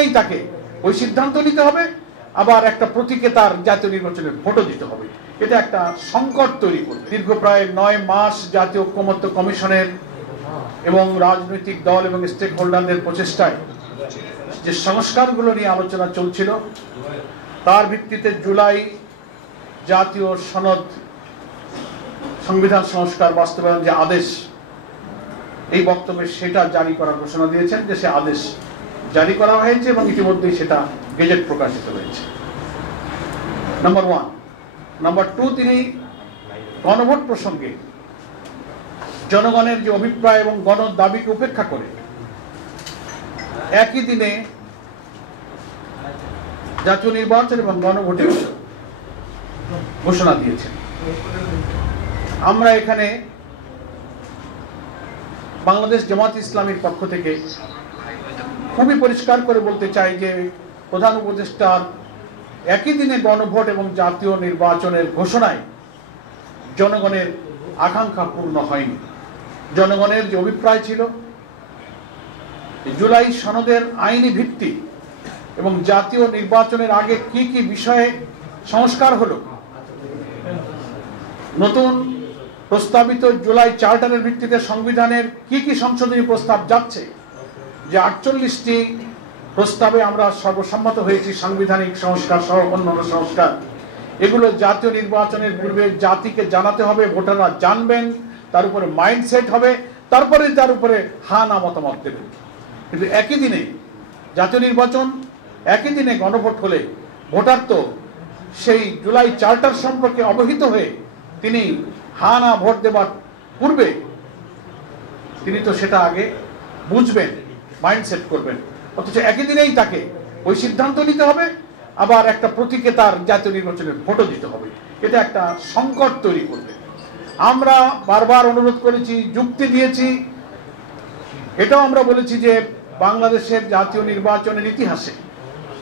দিনেই তাকে ওই সিদ্ধান্ত নিতে হবে, আবার একটা প্রতীকে তার জাতীয় নির্বাচনের ভোটও দিতে হবে। এটা একটা সংকট তৈরি করবে। দীর্ঘ প্রায় 9 মাস জাতীয় ঐক্যমত্য কমিশনের এবং রাজনৈতিক দল এবং স্টেক হোল্ডারদের প্রচেষ্টায় যে সংস্কারগুলো নিয়ে আলোচনা চলছিল, তার ভিত্তিতে জুলাই জাতীয় সনদ সংবিধান সংস্কার বাস্তবায়ন যে আদেশ, এই বক্তব্যে সেটা জারি করার ঘোষণা দিয়েছেন যে সে আদেশ জারি করা হয়েছে এবং ইতিমধ্যেই সেটা গেজেট প্রকাশিত হয়েছে। নাম্বার 1। নাম্বার 2, তিনি গণভোট প্রসঙ্গে জনগণের যে অভিপ্রায় এবং গণ দাবিকে উপেক্ষা করে একই দিনে জাতীয় নির্বাচন এবং গণভোটের ঘোষণা দিয়েছেন। আমরা এখানে বাংলাদেশ জামাত ইসলামীর পক্ষ থেকে খুবই পরিষ্কার করে বলতে চাই যে প্রধান উপদেষ্টার একই দিনে গণভোট এবং জাতীয় নির্বাচনের ঘোষণায় জনগণের আকাঙ্ক্ষা পূর্ণ হয়নি। জনগণের যে অভিপ্রায় ছিল জুলাই সনদের আইনি ভিত্তি এবং জাতীয় নির্বাচনের আগে কি কি বিষয়ে সংস্কার হলো, নতুন প্রস্তাবিত জুলাই চার্টারের ভিত্তিতে সংবিধানের কি কি সংশোধনী প্রস্তাব যাচ্ছে, যে 48টি প্রস্তাবে আমরা সর্বসম্মত হয়েছি সাংবিধানিক সংস্কার সহ অন্যান্য সংস্কার, এগুলো জাতীয় নির্বাচনের পূর্বে জাতিকে জানাতে হবে, ভোটাররা জানবেন, তার উপরে মাইন্ডসেট হবে, তারপরে তার উপরে হা না মতামত দেবেন। কিন্তু একই দিনে জাতীয় নির্বাচন, একই দিনে গণভোট হলে ভোটার তো সেই জুলাই চার্টার সম্পর্কে অবহিত হয়ে তিনি হা না ভোট দেবার পূর্বে তিনি তো সেটা আগে বুঝবেন, মাইন্ডসেট করবেন, অথচ একই দিনেই তাকে ওই সিদ্ধান্ত নিতে হবে, আবার একটা প্রতীকে তার জাতীয় নির্বাচনের ভোটও দিতে হবে। এটা একটা সংকট তৈরি করবে। আমরা বারবার অনুরোধ করেছি, যুক্তি দিয়েছি, এটাও আমরা বলেছি যে বাংলাদেশের জাতীয় নির্বাচনের ইতিহাসে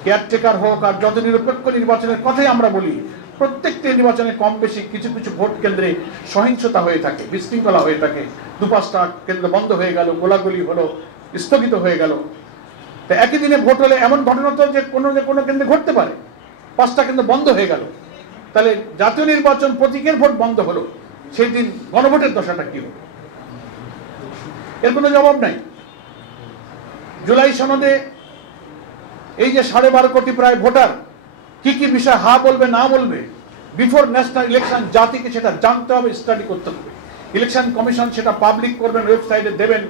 কেয়ারটেকার হোক আর যত নিরপেক্ষ নির্বাচনের কথাই আমরা বলি, প্রত্যেকটি নির্বাচনে কম বেশি কিছু কিছু ভোট কেন্দ্রে সহিংসতা হয়ে থাকে, বিশৃঙ্খলা হয়ে থাকে, 2-5টা কেন্দ্র বন্ধ হয়ে গেল, গোলাগুলি হলো, স্থগিত হয়ে গেল। তো একই দিনে ভোট হলে এমন ঘটনা তো যে কোনো কেন্দ্রে ঘটতে পারে, 5টা কেন্দ্র বন্ধ হয়ে গেল, তাহলে জাতীয় নির্বাচন প্রতীকের ভোট বন্ধ হলো, সেই দিন গণভোটের দশাটা কি হলো? এর কোনো জবাব নাই। জুলাই সনদে এই যে 12.5 কোটি প্রায় ভোটার কি কি বিষয় হা বলবে না বলবে, বিফোর ন্যাশনাল ইলেকশন জাতিকে সেটা জানতে হবে, স্টাডি করতে হবে। ইলেকশন কমিশন সেটা পাবলিক করবেন, ওয়েবসাইটে দেবেন,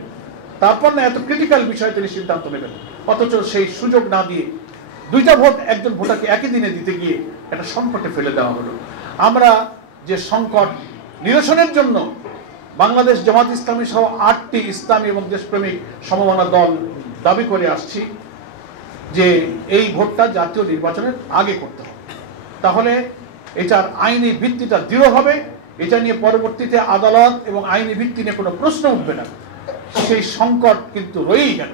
তারপর না এত ক্রিটিক্যাল বিষয়ে তিনি সিদ্ধান্ত নেবেন। অথচ সেই সুযোগ না দিয়ে 2টা ভোট একজন ভোটারকে একই দিনে দিতে গিয়ে একটা সংকটে ফেলে দেওয়া হলো। আমরা যে সংকট নিরসনের জন্য বাংলাদেশ জামাত ইসলামী সহ 8টি ইসলামী এবং দেশপ্রেমিক সমমনা দল দাবি করে আসছি যে এই ভোটটা জাতীয় নির্বাচনের আগে করতে হবে, তাহলে এটার আইনি ভিত্তিটা দৃঢ় হবে, এটা নিয়ে পরবর্তীতে আদালত এবং আইনি ভিত্তি নিয়ে কোনো প্রশ্ন উঠবে না। সেই সংকট কিন্তু রয়েই গেল।